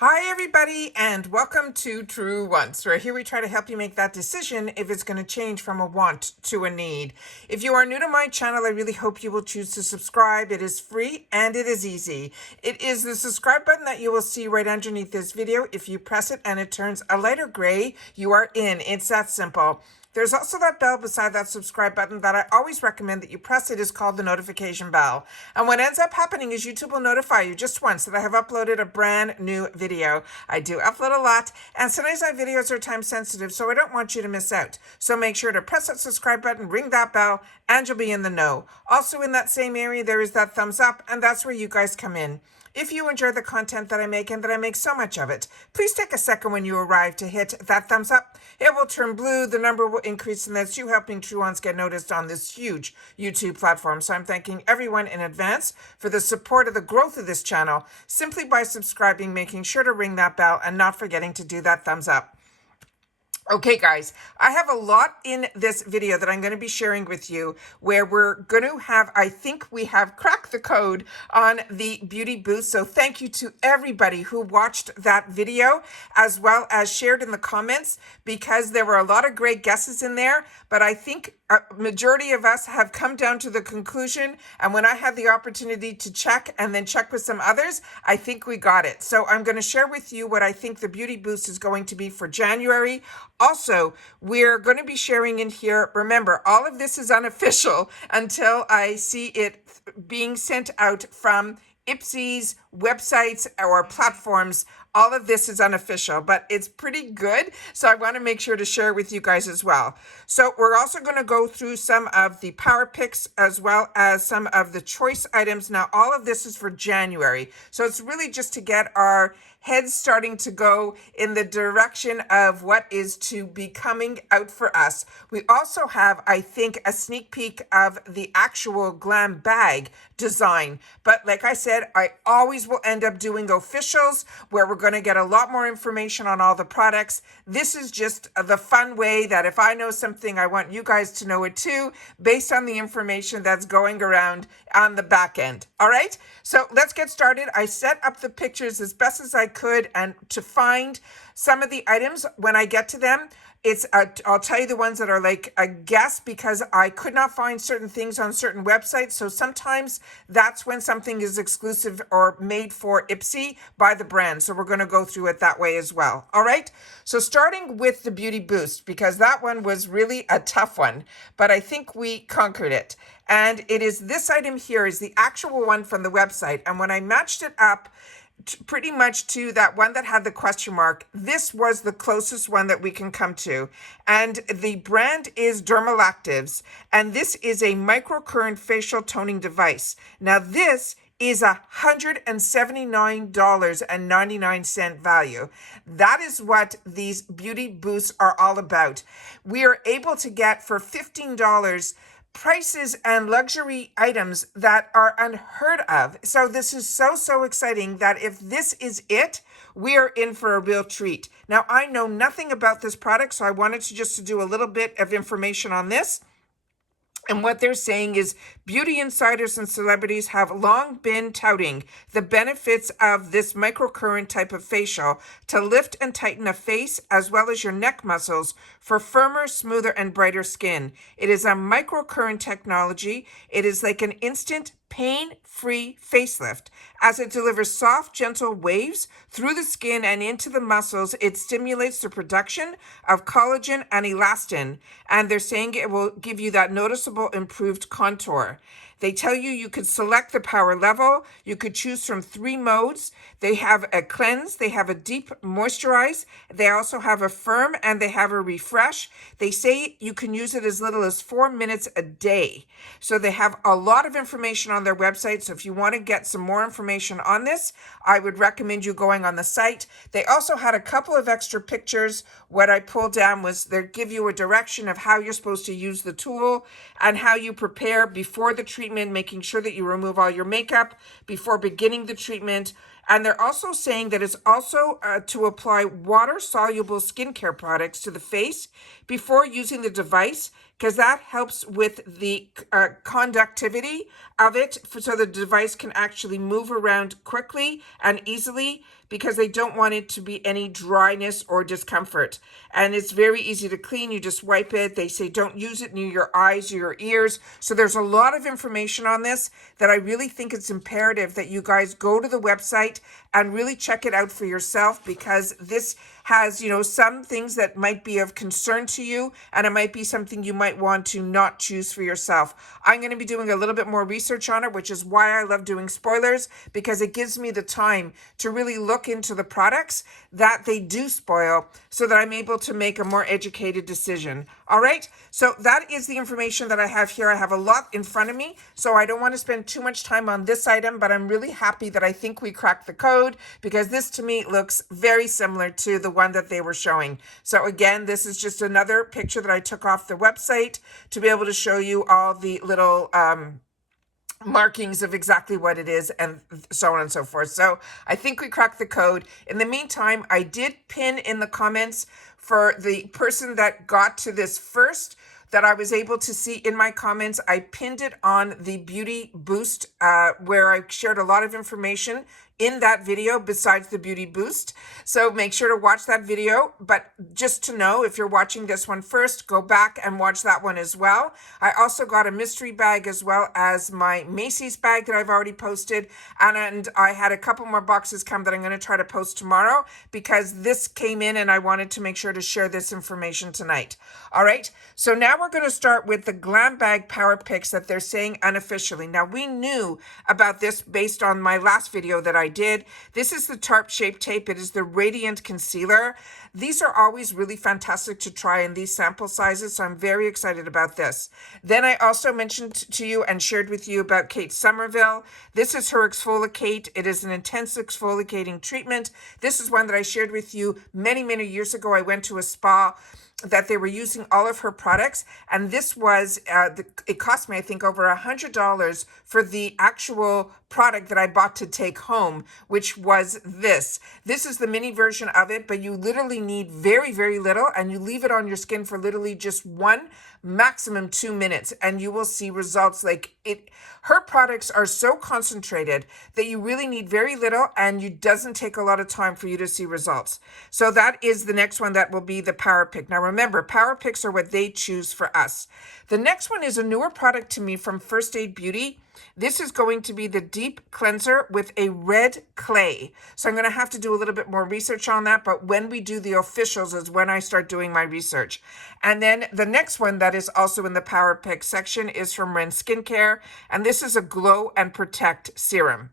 Hi everybody and welcome to Truewants, where here we try to help you make that decision if it's going to change from a want to a need. If you are new to my channel, I really hope you will choose to subscribe. It is free and it is easy. It is the subscribe button that you will see right underneath this video. If you press it and it turns a lighter gray, you are in. It's that simple. There's also that bell beside that subscribe button that I always recommend that you press. It is called the notification bell. And what ends up happening is YouTube will notify you just once that I have uploaded a brand new video. I do upload a lot, and sometimes my videos are time sensitive, so I don't want you to miss out. So make sure to press that subscribe button, ring that bell, and you'll be in the know. Also in that same area, there is that thumbs up, and that's where you guys come in. If you enjoy the content that I make and that I make so much of it, please take a second when you arrive to hit that thumbs up. It will turn blue, the number will increase, and that's you helping Truewants get noticed on this huge YouTube platform. So I'm thanking everyone in advance for the support of the growth of this channel, simply by subscribing, making sure to ring that bell, and not forgetting to do that thumbs up. Okay, guys, I have a lot in this video that I'm going to be sharing with you where we're going to have, I think we have cracked the code on the beauty boost. So thank you to everybody who watched that video as well as shared in the comments, because there were a lot of great guesses in there. But I think a majority of us have come down to the conclusion, and when I had the opportunity to check and then check with some others, I think we got it. So I'm going to share with you what I think the beauty boost is going to be for January. Also, we're going to be sharing in here, remember, all of this is unofficial until I see it being sent out from IPSY's websites or platforms. All of this is unofficial, but it's pretty good. So I want to make sure to share with you guys as well. So we're also going to go through some of the power picks as well as some of the choice items. Now, all of this is for January. So it's really just to get our heads starting to go in the direction of what is to be coming out for us. We also have, I think, a sneak peek of the actual Glam bag design. But like I said, I always will end up doing officials where we're going to get a lot more information on all the products. This is just the fun way that if I know something, I want you guys to know it too, based on the information that's going around on the back end. All right, so let's get started. I set up the pictures as best as I could, and to find some of the items when I get to them, I'll tell you the ones that are like a guess, because I could not find certain things on certain websites. So sometimes that's when something is exclusive or made for IPSY by the brand. So we're going to go through it that way as well. All right. So starting with the beauty boost, because that one was really a tough one, but I think we conquered it. And it is this item here is the actual one from the website. And when I matched it up pretty much to that one that had the question mark, this was the closest one that we can come to. And the brand is Dermalactives, and this is a microcurrent facial toning device. Now this is $179.99 value. That is what these beauty boosts are all about. We are able to get for $15 prices and luxury items that are unheard of. So this is so exciting that if this is it, we are in for a real treat. Now, I know nothing about this product, so I wanted to just do a little bit of information on this. And what they're saying is beauty insiders and celebrities have long been touting the benefits of this microcurrent type of facial to lift and tighten a face as well as your neck muscles for firmer, smoother, and brighter skin. It is a microcurrent technology. It is like an instant pain-free facelift. As it delivers soft, gentle waves through the skin and into the muscles, it stimulates the production of collagen and elastin. And they're saying it will give you that noticeable improved contour. They tell you you could select the power level. You could choose from 3 modes. They have a cleanse, they have a deep moisturize, they also have a firm, and they have a refresh. They say you can use it as little as 4 minutes a day. So they have a lot of information on their website. So if you want to get some more information on this, I would recommend you going on the site. They also had a couple of extra pictures. What I pulled down was they give you a direction of how you're supposed to use the tool and how you prepare before the treatment, making sure that you remove all your makeup before beginning the treatment. And they're also saying that it's also to apply water-soluble skincare products to the face before using the device, because that helps with the conductivity of it, so the device can actually move around quickly and easily because they don't want it to be any dryness or discomfort. And it's very easy to clean. You just wipe it. They say don't use it near your eyes or your ears. So there's a lot of information on this that I really think it's imperative that you guys go to the website and really check it out for yourself, because this has, you know, some things that might be of concern to you, and it might be something you might want to not choose for yourself. I'm going to be doing a little bit more research on it, which is why I love doing spoilers, because it gives me the time to really look into the products that they do spoil so that I'm able to make a more educated decision. All right, so that is the information that I have here. I have a lot in front of me, so I don't want to spend too much time on this item, but I'm really happy that I think we cracked the code, because this to me looks very similar to the one that they were showing. So again, this is just another picture that I took off the website to be able to show you all the little markings of exactly what it is and so on and so forth. So I think we cracked the code. In the meantime, I did pin in the comments for the person that got to this first, that I was able to see in my comments. I pinned it on the Beauty Boost, where I shared a lot of information in that video besides the Beauty Boost. So make sure to watch that video. But just to know, if you're watching this one first, go back and watch that one as well. I also got a mystery bag as well as my Macy's bag that I've already posted. And I had a couple more boxes come that I'm going to try to post tomorrow, because this came in and I wanted to make sure to share this information tonight. All right. So now we're going to start with the GlamBag Power Picks that they're saying unofficially. Now, we knew about this based on my last video that I did. This is the Tarp Shape Tape. It is the Radiant Concealer. These are always really fantastic to try in these sample sizes, so I'm very excited about this. Then I also mentioned to you and shared with you about Kate Somerville. This is her Exfoliate. It is an intense exfoliating treatment. This is one that I shared with you many, many years ago. I went to a spa that they were using all of her products, and this was it cost me, I think, over $100 for the actual product that I bought to take home, which was this. This is the mini version of it, but you literally need very, very little, and you leave it on your skin for literally just 1, maximum 2 minutes, and you will see results like it. Her products are so concentrated that you really need very little, and it doesn't take a lot of time for you to see results. So that is the next one that will be the Power Pick. Now remember, Power Picks are what they choose for us. The next one is a newer product to me from First Aid Beauty. This is going to be the Deep Cleanser with a red clay. So I'm going to have to do a little bit more research on that, but when we do the officials is when I start doing my research. And then the next one that is also in the Power Pick section is from Ren Skincare, and this is a Glow and Protect Serum.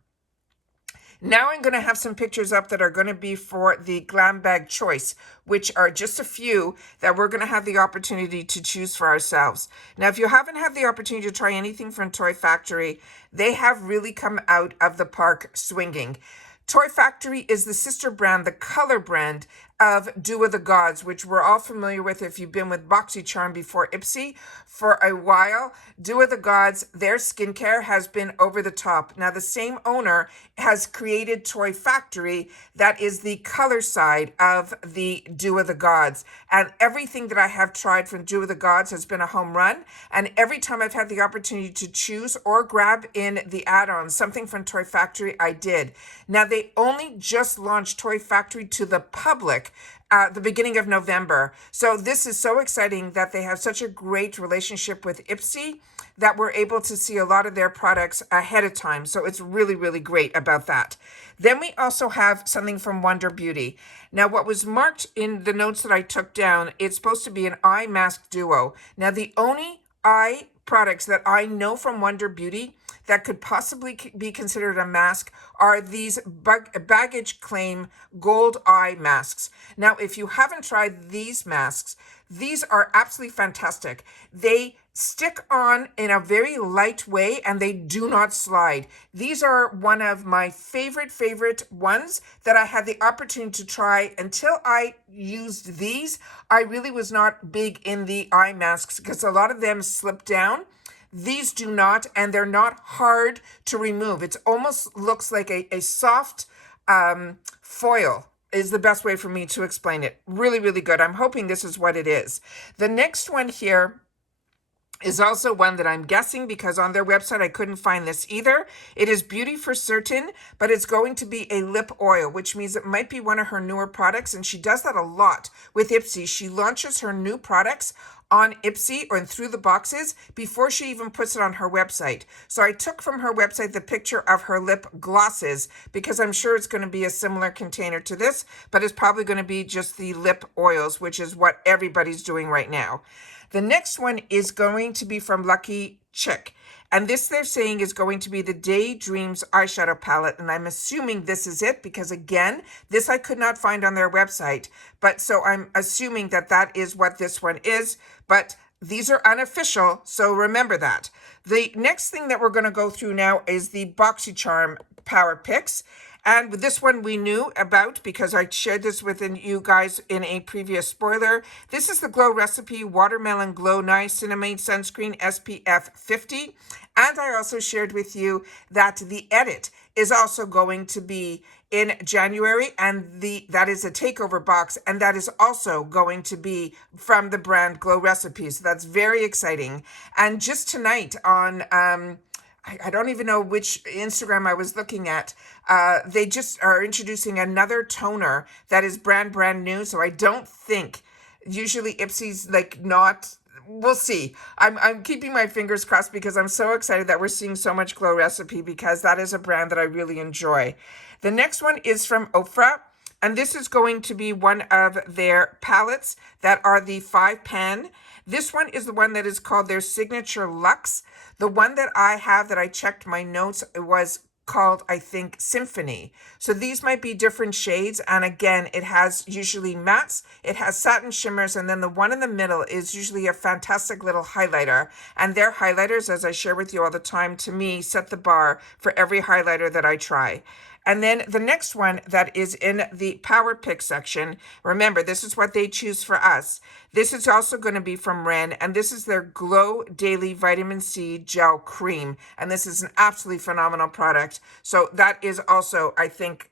Now I'm going to have some pictures up that are going to be for the GlamBag Choice, which are just a few that we're going to have the opportunity to choose for ourselves. Now, if you haven't had the opportunity to try anything from Toy Factory, they have really come out of the park swinging. Toy Factory is the sister brand, the color brand of Dew of the Gods, which we're all familiar with if you've been with Boxycharm before IPSY for a while. Dew of the Gods, their skincare has been over the top. Now, the same owner has created Toy Factory, that is the color side of the Dew of the Gods. And everything that I have tried from Dew of the Gods has been a home run. And every time I've had the opportunity to choose or grab in the add-ons, something from Toy Factory, I did. Now, they only just launched Toy Factory to the public at the beginning of November. So this is so exciting that they have such a great relationship with IPSY that we're able to see a lot of their products ahead of time. So it's really, really great about that. Then we also have something from Wonder Beauty. Now, what was marked in the notes that I took down, it's supposed to be an eye mask duo. Now, the only eye products that I know from Wonder Beauty that could possibly be considered a mask are these baggage claim gold eye masks. Now, if you haven't tried these masks, these are absolutely fantastic. They stick on in a very light way and they do not slide. These are one of my favorite ones that I had the opportunity to try. Until I used these, I really was not big in the eye masks because a lot of them slip down. These do not, and they're not hard to remove. It almost looks like a soft foil is the best way for me to explain it. Really, really good. I'm hoping this is what it is. The next one here is also one that I'm guessing because on their website I couldn't find this either. It is Beauty for Certain, but it's going to be a lip oil, which means it might be one of her newer products, and she does that a lot with IPSY. She launches her new products on IPSY or through the boxes before she even puts it on her website. So I took from her website the picture of her lip glosses because I'm sure it's going to be a similar container to this, but it's probably going to be just the lip oils, which is what everybody's doing right now. The next one is going to be from Lucky Chick. And this they're saying is going to be the Daydreams eyeshadow palette. And I'm assuming this is it because, again, this I could not find on their website. But so I'm assuming that that is what this one is. But these are unofficial, so remember that. The next thing that we're going to go through now is the Boxycharm Power Picks. And this one we knew about because I shared this with you guys in a previous spoiler. This is the Glow Recipe Watermelon Glow Niacinamide Sunscreen SPF 50. And I also shared with you that the edit is also going to be in January, and that is a takeover box, and that is also going to be from the brand Glow Recipe. So that's very exciting. And just tonight on I don't even know which Instagram I was looking at. They just are introducing another toner that is brand new. So I don't think, usually IPSY's like not, we'll see. I'm keeping my fingers crossed because I'm so excited that we're seeing so much Glow Recipe because that is a brand that I really enjoy. The next one is from Ofra. And this is going to be one of their palettes that are the 5-pan. This one is the one that is called their Signature Luxe. The one that I have that I checked my notes was called, I think, Symphony. So these might be different shades. And again, it has usually mattes, it has satin shimmers, and then the one in the middle is usually a fantastic little highlighter. And their highlighters, as I share with you all the time, to me, set the bar for every highlighter that I try. And then the next one that is in the Power Pick section, remember, this is what they choose for us. This is also going to be from Ren, and this is their Glow Daily Vitamin C Gel Cream. And this is an absolutely phenomenal product. So that is also, I think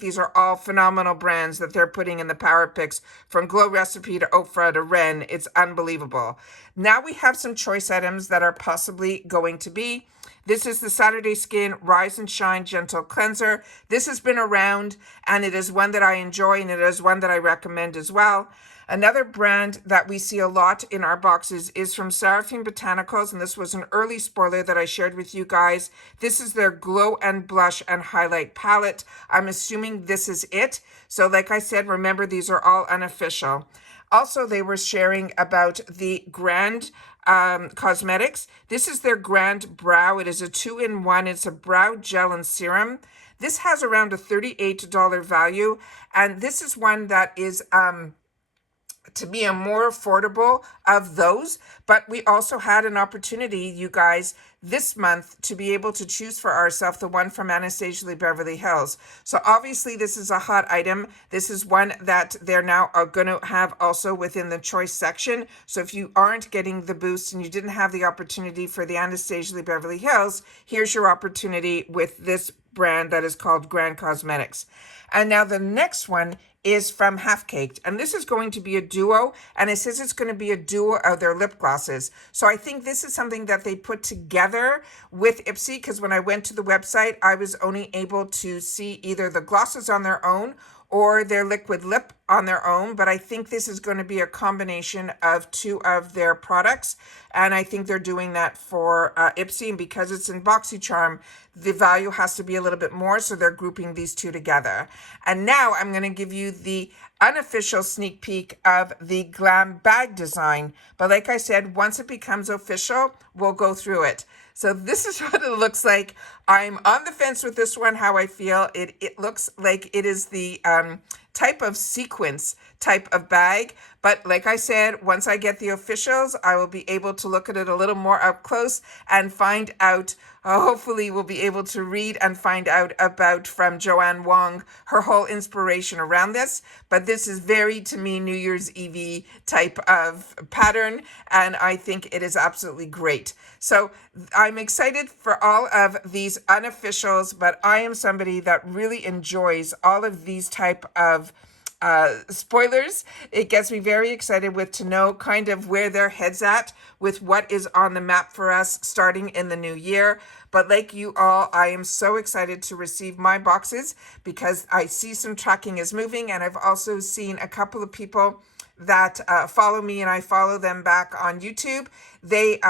these are all phenomenal brands that they're putting in the Power Picks, from Glow Recipe to Ofra to Ren. It's unbelievable. Now we have some choice items that are possibly going to be. This is the Saturday Skin Rise and Shine Gentle Cleanser. This has been around, and it is one that I enjoy, and it is one that I recommend as well. Another brand that we see a lot in our boxes is from Seraphine Botanicals, and this was an early spoiler that I shared with you guys. This is their Glow and Blush and Highlight Palette. I'm assuming this is it. So like I said, remember, these are all unofficial. Also, they were sharing about the Grand Cosmetics. This is their Grand Brow. It is a 2-in-1. It's a brow gel and serum. This has around a $38 value, and this is one that is to be a more affordable of those. But we also had an opportunity, you guys, this month to be able to choose for ourselves the one from Anastasia Beverly Hills. So obviously this is a hot item. This is one that they're now going to have also within the choice section. So if you aren't getting the boost and you didn't have the opportunity for the Anastasia Beverly Hills, here's your opportunity with this brand that is called Grand Cosmetics. And now the next one is from Half Caked, and this is going to be a duo, and it says it's going to be a duo of their lip glosses. So I think this is something that they put together with IPSY, because when I went to the website, I was only able to see either the glosses on their own or their liquid lip on their own, but I think this is going to be a combination of two of their products, and I think they're doing that for IPSY, and because it's in Boxycharm, the value has to be a little bit more, so they're grouping these two together. And now I'm going to give you the unofficial sneak peek of the GlamBag design, but like I said, once it becomes official, we'll go through it. So this is what it looks like. I'm on the fence with this one, how I feel. It looks like it is the type of sequence type of bag. But like I said, once I get the officials, I will be able to look at it a little more up close and find out, hopefully we'll be able to read and find out about from Joanne Wong, her whole inspiration around this. But this is very, to me, New Year's Eve type of pattern, and I think it is absolutely great. So I'm excited for all of these unofficials, but I am somebody that really enjoys all of these type of spoilers. It gets me very excited to know kind of where their head's at with what is on the map for us starting in the new year. But like you all, I am so excited to receive my boxes because I see some tracking is moving, and I've also seen a couple of people that follow me and I follow them back on YouTube. They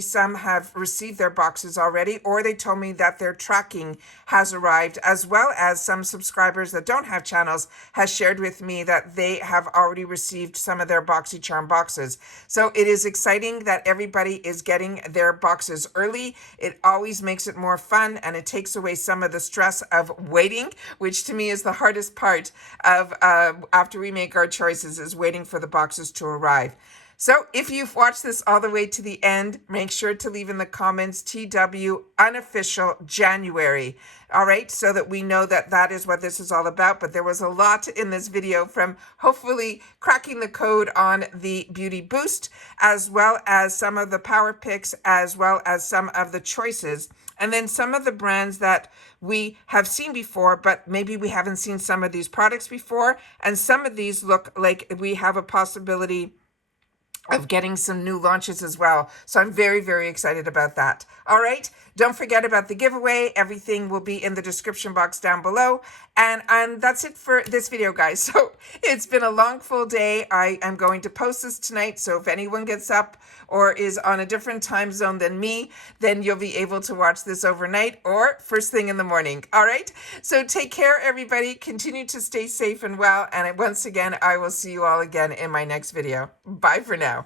some have received their boxes already, or they told me that their tracking has arrived, as well as some subscribers that don't have channels has shared with me that they have already received some of their Boxycharm boxes. So it is exciting that everybody is getting their boxes early. It always makes it more fun, and it takes away some of the stress of waiting, which to me is the hardest part of after we make our choices, is waiting for the boxes to arrive. So if you've watched this all the way to the end, make sure to leave in the comments TW unofficial January. All right, so that we know that that is what this is all about. But there was a lot in this video, from hopefully cracking the code on the Beauty Boost, as well as some of the power picks, as well as some of the choices. And then some of the brands that we have seen before, but maybe we haven't seen some of these products before. And some of these look like we have a possibility of getting some new launches as well. So I'm very, very excited about that. All right. Don't forget about the giveaway. Everything will be in the description box down below. And that's it for this video, guys. So it's been a long, full day. I am going to post this tonight. So if anyone gets up or is on a different time zone than me, then you'll be able to watch this overnight or first thing in the morning. All right. So take care, everybody. Continue to stay safe and well. And once again, I will see you all again in my next video. Bye for now.